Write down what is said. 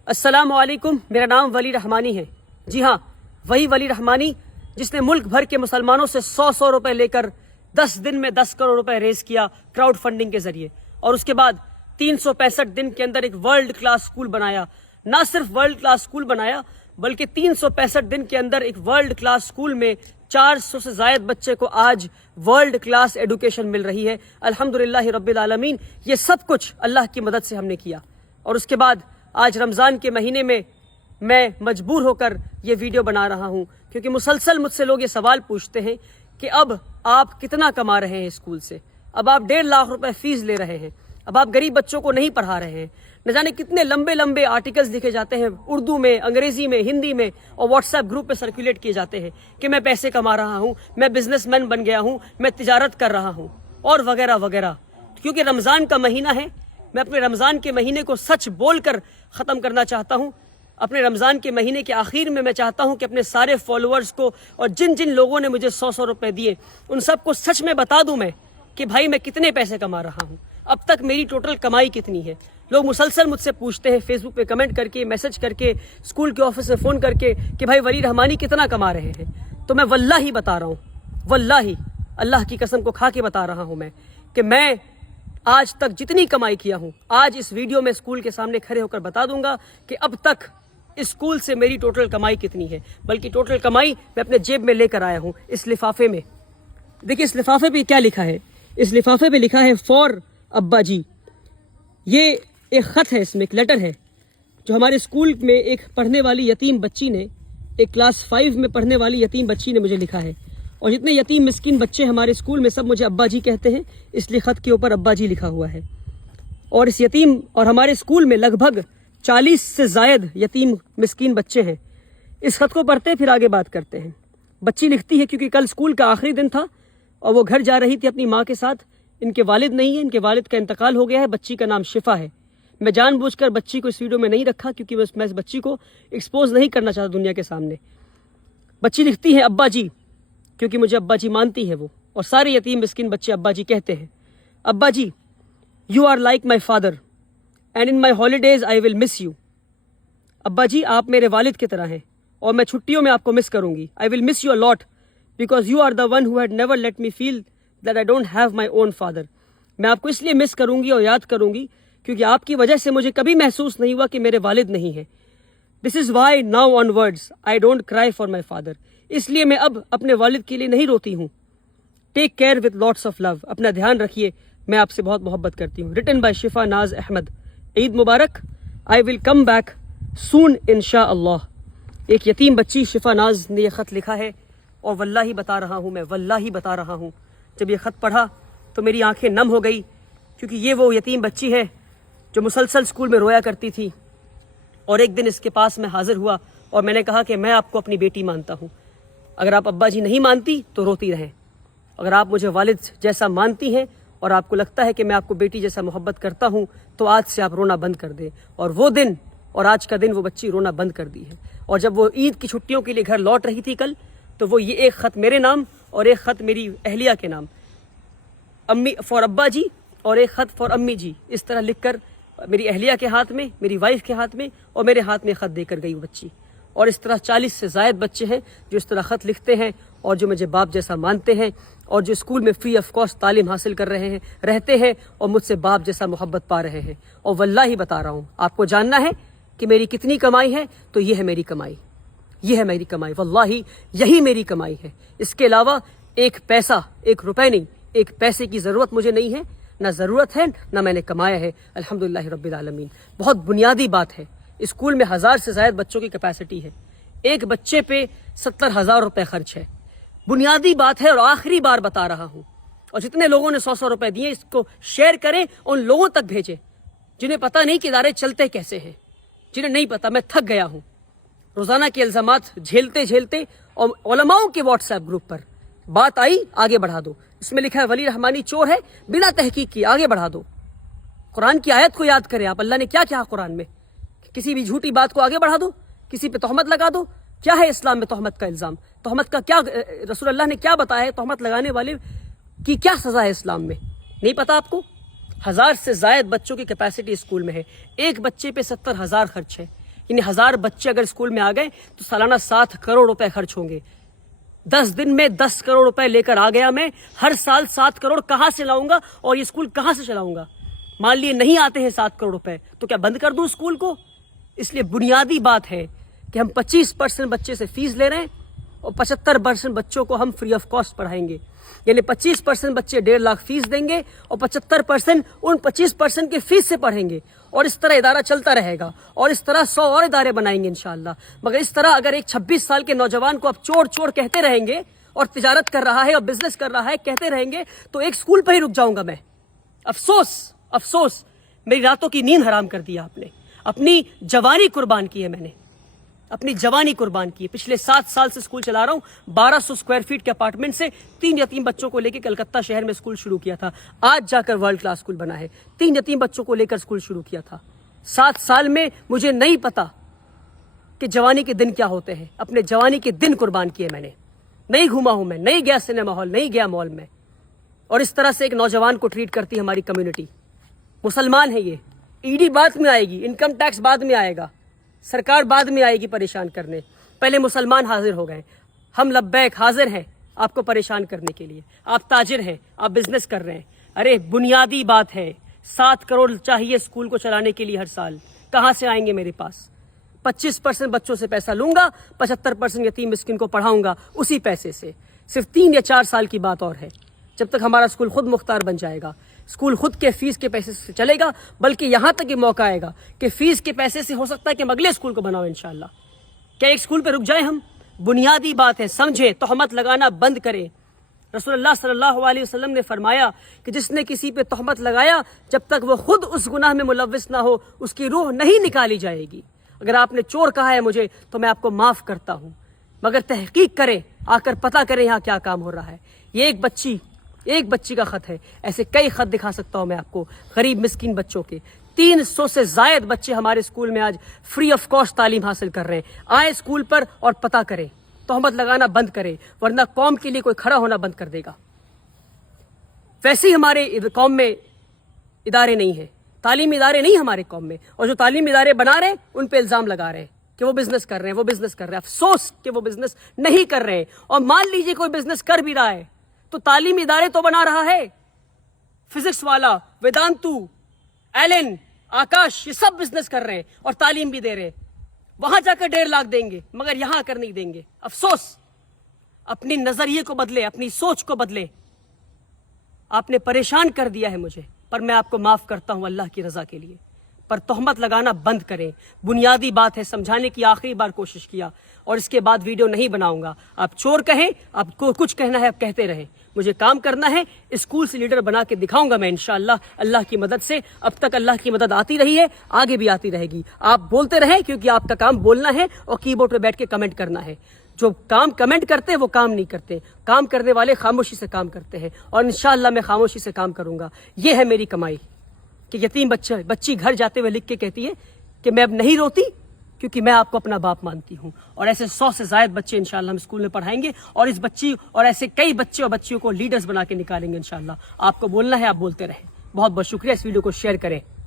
السلام علیکم، میرا نام ولی رحمانی ہے۔ جی ہاں، وہی ولی رحمانی جس نے ملک بھر کے مسلمانوں سے 100 روپے لے کر 10 دن میں 10 کروڑ روپے ریز کیا کراؤڈ فنڈنگ کے ذریعے، اور اس کے بعد 365 دن کے اندر ایک ورلڈ کلاس سکول بنایا۔ نہ صرف ورلڈ کلاس سکول بنایا بلکہ 365 دن کے اندر ایک ورلڈ کلاس سکول میں 400 سے زائد بچے کو آج ورلڈ کلاس ایڈوکیشن مل رہی ہے۔ الحمدللہ رب العالمین، یہ سب کچھ اللہ کی مدد سے ہم نے کیا۔ اور اس کے بعد آج رمضان کے مہینے میں مجبور ہو کر یہ ویڈیو بنا رہا ہوں، کیونکہ مسلسل مجھ سے لوگ یہ سوال پوچھتے ہیں کہ اب آپ کتنا کما رہے ہیں اسکول سے، اب آپ 1.5 لاکھ روپے فیس لے رہے ہیں، اب آپ غریب بچوں کو نہیں پڑھا رہے ہیں۔ نہ جانے کتنے لمبے لمبے آرٹیکلز لکھے جاتے ہیں اردو میں، انگریزی میں، ہندی میں، اور واٹس ایپ گروپ پہ سرکولیٹ کیے جاتے ہیں کہ میں پیسے کما رہا ہوں، میں بزنس مین بن گیا ہوں، میں تجارت کر رہا ہوں، اور وغیرہ وغیرہ۔ کیونکہ رمضان کا مہینہ ہے، میں اپنے رمضان کے مہینے کو سچ بول کر ختم کرنا چاہتا ہوں۔ اپنے رمضان کے مہینے کے آخر میں چاہتا ہوں کہ اپنے سارے فالوورز کو اور جن جن لوگوں نے مجھے 100 روپے دیے ان سب کو سچ میں بتا دوں میں کہ بھائی میں کتنے پیسے کما رہا ہوں، اب تک میری ٹوٹل کمائی کتنی ہے۔ لوگ مسلسل مجھ سے پوچھتے ہیں فیس بک پہ کمنٹ کر کے، میسج کر کے، اسکول کے آفس میں فون کر کے کہ بھائی ولی رحمانی کتنا کما رہے ہیں۔ تو میں واللہ بتا رہا ہوں، واللہ اللہ کی قسم کو کھا کے بتا رہا ہوں میں کہ میں آج تک جتنی کمائی کیا ہوں، آج اس ویڈیو میں اسکول کے سامنے کھڑے ہو کر بتا دوں گا کہ اب تک اسکول سے میری ٹوٹل کمائی کتنی ہے۔ بلکہ ٹوٹل کمائی میں اپنے جیب میں لے کر آیا ہوں اس لفافے میں۔ دیکھیں اس لفافے پہ کیا لکھا ہے، اس لفافے پہ لکھا ہے فار ابا جی۔ یہ ایک خط ہے، اس میں ایک لیٹر ہے جو ہمارے اسکول میں ایک پڑھنے والی یتیم بچی نے، ایک کلاس 5 میں پڑھنے والی یتیم بچی نے مجھے لکھا ہے۔ اور جتنے یتیم مسکین بچے ہمارے اسکول میں سب مجھے ابا جی کہتے ہیں، اس لیے خط کے اوپر ابا جی لکھا ہوا ہے۔ اور اس یتیم اور ہمارے اسکول میں لگ بھگ 40 سے زائد یتیم مسکین بچے ہیں۔ اس خط کو پڑھتے پھر آگے بات کرتے ہیں۔ بچی لکھتی ہے کیونکہ کل اسکول کا آخری دن تھا اور وہ گھر جا رہی تھی اپنی ماں کے ساتھ۔ ان کے والد نہیں ہیں، ان کے والد کا انتقال ہو گیا ہے۔ بچی کا نام شفا ہے۔ میں جان بوجھ کر بچی کو اس ویڈیو میں نہیں رکھا کیونکہ میں اس بچی کو ایکسپوز نہیں کرنا چاہتا دنیا کے سامنے۔ بچی لکھتی ہے ابا جی، کیونکہ مجھے ابا جی مانتی ہے وہ، اور سارے یتیم مسکین بچے ابا جی کہتے ہیں۔ ابا جی، you are like my father and in my holidays I will miss you. ابا جی آپ میرے والد کی طرح ہیں اور میں چھٹیوں میں آپ کو مس کروں گی۔ آئی ول miss you a lot because you are the one who had never let me feel that I don't have my own father. میں آپ کو اس لیے مس کروں گی اور یاد کروں گی کیونکہ آپ کی وجہ سے مجھے کبھی محسوس نہیں ہوا کہ میرے والد نہیں ہیں۔ دس is why now on words I don't کرائی فار مائی فادر۔ اس لیے میں اب اپنے والد کے لیے نہیں روتی ہوں۔ Take care with lots of لو، اپنا دھیان رکھیے، میں آپ سے بہت محبت کرتی ہوں۔ ریٹن بائی شفا ناز احمد۔ عید مبارک۔ آئی ول کم بیک سون انشاء اللہ۔ ایک یتیم بچی شفا ناز نے یہ خط لکھا ہے، اور واللہ بتا رہا ہوں میں، واللہ بتا رہا ہوں، جب یہ خط پڑھا تو میری آنکھیں نم ہو گئی، کیونکہ یہ وہ یتیم بچی ہے جو مسلسل اسکول میں رویا کرتی تھی۔ اور ایک دن اس کے پاس میں حاضر ہوا اور میں نے کہا کہ میں آپ کو اپنی بیٹی مانتا ہوں، اگر آپ ابا جی نہیں مانتی تو روتی رہیں، اگر آپ مجھے والد جیسا مانتی ہیں اور آپ کو لگتا ہے کہ میں آپ کو بیٹی جیسا محبت کرتا ہوں تو آج سے آپ رونا بند کر دیں۔ اور وہ دن اور آج کا دن وہ بچی رونا بند کر دی ہے۔ اور جب وہ عید کی چھٹیوں کے لیے گھر لوٹ رہی تھی کل، تو وہ یہ ایک خط میرے نام اور ایک خط میری اہلیہ کے نام، امی فار ابا جی اور ایک خط فار امی جی، اس طرح لکھ کر میری اہلیہ کے ہاتھ میں، میری وائف کے ہاتھ میں اور میرے ہاتھ میں خط دے کر گئی وہ بچی۔ اور اس طرح 40 سے زائد بچے ہیں جو اس طرح خط لکھتے ہیں اور جو مجھے باپ جیسا مانتے ہیں اور جو اسکول میں فری آف کاسٹ تعلیم حاصل کر رہے ہیں، رہتے ہیں اور مجھ سے باپ جیسا محبت پا رہے ہیں۔ اور واللہ بتا رہا ہوں، آپ کو جاننا ہے کہ میری کتنی کمائی ہے تو یہ ہے میری کمائی، یہ ہے میری کمائی، واللہ یہی میری کمائی ہے۔ اس کے علاوہ ایک پیسہ، ایک روپے نہیں، ایک پیسے کی ضرورت مجھے نہیں ہے، نہ ضرورت ہے نہ میں نے کمایا ہے، الحمدللہ رب العالمین۔ بہت بنیادی بات ہے، اسکول میں 1000 سے زائد بچوں کی کیپیسٹی ہے، ایک بچے پہ 70,000 روپے خرچ ہے، بنیادی بات ہے۔ اور آخری بار بتا رہا ہوں، اور جتنے لوگوں نے 100 روپے دیے اس کو شیئر کریں، ان لوگوں تک بھیجیں جنہیں پتہ نہیں کہ ادارے چلتے کیسے ہیں، جنہیں نہیں پتہ۔ میں تھک گیا ہوں روزانہ کے الزامات جھیلتے جھیلتے، اور علماؤں کے واٹس ایپ گروپ پر بات آئی آگے بڑھا دو، اس میں لکھا ہے ولی رحمانی چور ہے، بنا تحقیق کی آگے بڑھا دو۔ قرآن کی آیت کو یاد کریں آپ، اللہ نے کیا کہا قرآن میں، کسی بھی جھوٹی بات کو آگے بڑھا دو، کسی پہ تہمت لگا دو۔ کیا ہے اسلام میں تہمت کا الزام؟ تہمت کا کیا رسول اللہ نے کیا بتایا ہے؟ تہمت لگانے والے کی کیا سزا ہے اسلام میں؟ نہیں پتا آپ کو؟ 1000 سے زائد بچوں کی کیپیسٹی اسکول میں ہے، ایک بچے پہ 70,000 خرچ ہے، یعنی 1000 بچے اگر اسکول میں آ گئے تو سالانہ 7 کروڑ روپے خرچ ہوں گے. 10 دن میں 10 کروڑ روپے لے کر آ گیا میں. ہر سال 7 کروڑ کہاں سے لاؤں گا اور یہ اسکول کہاں سے چلاؤں گا؟ مان لیے نہیں آتے ہیں 7 کروڑ روپے تو کیا بند کر دوں اسکول کو؟ اس لیے بنیادی بات ہے کہ ہم 25% بچے سے فیس لے رہے ہیں اور 75% بچوں کو ہم فری آف کاسٹ پڑھائیں گے. یعنی 25% بچے 1.5 لاکھ فیس دیں گے اور 75% ان 25% کے فیس سے پڑھیں گے. اور اس طرح ادارہ چلتا رہے گا اور اس طرح 100 اور ادارے بنائیں گے انشاءاللہ. مگر اس طرح اگر ایک 26 سال کے نوجوان کو اب چور چور کہتے رہیں گے اور تجارت کر رہا ہے اور بزنس کر رہا ہے کہتے رہیں گے تو ایک اسکول پہ ہی رک جاؤں گا میں. افسوس میری راتوں کی نیند حرام کر دیا آپ نے. اپنی جوانی قربان کی ہے میں نے, اپنی جوانی قربان کی ہے. پچھلے 7 سال سے اسکول چلا رہا ہوں. 1200 اسکوائر فیٹ کے اپارٹمنٹ سے 3 یتیم بچوں کو لے کے کلکتہ شہر میں اسکول شروع کیا تھا. آج جا کر ورلڈ کلاس اسکول بنا ہے. 3 یتیم بچوں کو لے کر اسکول شروع کیا تھا. 7 سال میں مجھے نہیں پتا کہ جوانی کے دن کیا ہوتے ہیں. اپنے جوانی کے دن قربان کیے میں نے. نہیں گھوما ہوں میں, نہیں گیا سنیما ہال, نہیں گیا مال میں. اور اس طرح سے ایک نوجوان کو ٹریٹ کرتی ہے ہماری کمیونٹی. مسلمان ہے یہ. ای ڈی بعد میں آئے گی, انکم ٹیکس بعد میں آئے گا, سرکار بعد میں آئے گی پریشان کرنے. پہلے مسلمان حاضر ہو گئے. ہم لبیک حاضر ہیں آپ کو پریشان کرنے کے لیے. آپ تاجر ہیں, آپ بزنس کر رہے ہیں. ارے بنیادی بات ہے 7 کروڑ چاہیے اسکول کو چلانے کے لیے ہر سال. کہاں سے آئیں گے میرے پاس؟ 25% بچوں سے پیسہ لوں گا, 75% یتیم مسکین کو پڑھاؤں گا اسی پیسے سے. صرف 3 یا 4 سال کی بات اور ہے جب تک ہمارا اسکول خود مختار بن جائے گا. اسکول خود کے فیس کے پیسے سے چلے گا, بلکہ یہاں تک یہ موقع آئے گا کہ فیس کے پیسے سے ہو سکتا ہے کہ ہم اگلے اسکول کو بناؤ انشاءاللہ. کیا ایک اسکول پہ رک جائیں ہم؟ بنیادی بات ہے, سمجھے, تہمت لگانا بند کریں. رسول اللہ صلی اللہ علیہ وسلم نے فرمایا کہ جس نے کسی پہ تہمت لگایا جب تک وہ خود اس گناہ میں ملوث نہ ہو اس کی روح نہیں نکالی جائے گی. اگر آپ نے چور کہا ہے مجھے تو میں آپ کو معاف کرتا ہوں, مگر تحقیق کریں, آ کر پتہ کریں یہاں کیا کام ہو رہا ہے. یہ ایک بچی کا خط ہے. ایسے کئی خط دکھا سکتا ہوں میں آپ کو غریب مسکین بچوں کے. 300 سے زائد بچے ہمارے اسکول میں آج فری آف کاسٹ تعلیم حاصل کر رہے ہیں. آئے اسکول پر اور پتہ کریں, تہمت لگانا بند کریں, ورنہ قوم کے لیے کوئی کھڑا ہونا بند کر دے گا. ویسے ہی ہمارے قوم میں ادارے نہیں ہیں, تعلیمی ادارے نہیں ہمارے قوم میں, اور جو تعلیمی ادارے بنا رہے ہیں ان پہ الزام لگا رہے ہیں کہ وہ بزنس کر رہے ہیں. افسوس کہ وہ بزنس نہیں کر رہے ہیں. اور مان لیجئے کوئی بزنس کر بھی رہا ہے تو تعلیمی ادارے تو بنا رہا ہے. فزکس والا, ویدانتو, ایلن, آکاش, یہ سب بزنس کر رہے ہیں اور تعلیم بھی دے رہے ہیں. وہاں جا کر 1.5 لاکھ دیں گے مگر یہاں کر نہیں دیں گے. افسوس. اپنی نظریے کو بدلے, اپنی سوچ کو بدلے. آپ نے پریشان کر دیا ہے مجھے, پر میں آپ کو معاف کرتا ہوں اللہ کی رضا کے لیے. پر تہمت لگانا بند کریں. بنیادی بات ہے, سمجھانے کی آخری بار کوشش کیا اور اس کے بعد ویڈیو نہیں بناؤں گا. آپ چور کہیں, آپ کو کچھ کہنا ہے آپ کہتے رہیں, مجھے کام کرنا ہے. اسکول سے لیڈر بنا کے دکھاؤں گا میں انشاءاللہ اللہ کی مدد سے. اب تک اللہ کی مدد آتی رہی ہے, آگے بھی آتی رہے گی. آپ بولتے رہیں کیونکہ آپ کا کام بولنا ہے اور کی بورڈ پہ بیٹھ کے کمنٹ کرنا ہے. جو کام کمنٹ کرتے ہیں وہ کام نہیں کرتے. کام کرنے والے خاموشی سے کام کرتے ہیں, اور انشاءاللہ میں خاموشی سے کام کروں گا. یہ ہے میری کمائی کہ یتیم بچی گھر جاتے ہوئے لکھ کے کہتی ہے کہ میں اب نہیں روتی کیونکہ میں آپ کو اپنا باپ مانتی ہوں. اور ایسے 100 سے زائد بچے انشاءاللہ ہم اسکول میں پڑھائیں گے, اور اس بچی اور ایسے کئی بچے اور بچیوں کو لیڈرز بنا کے نکالیں گے انشاءاللہ. آپ کو بولنا ہے, آپ بولتے رہیں. بہت بہت شکریہ. اس ویڈیو کو شیئر کریں.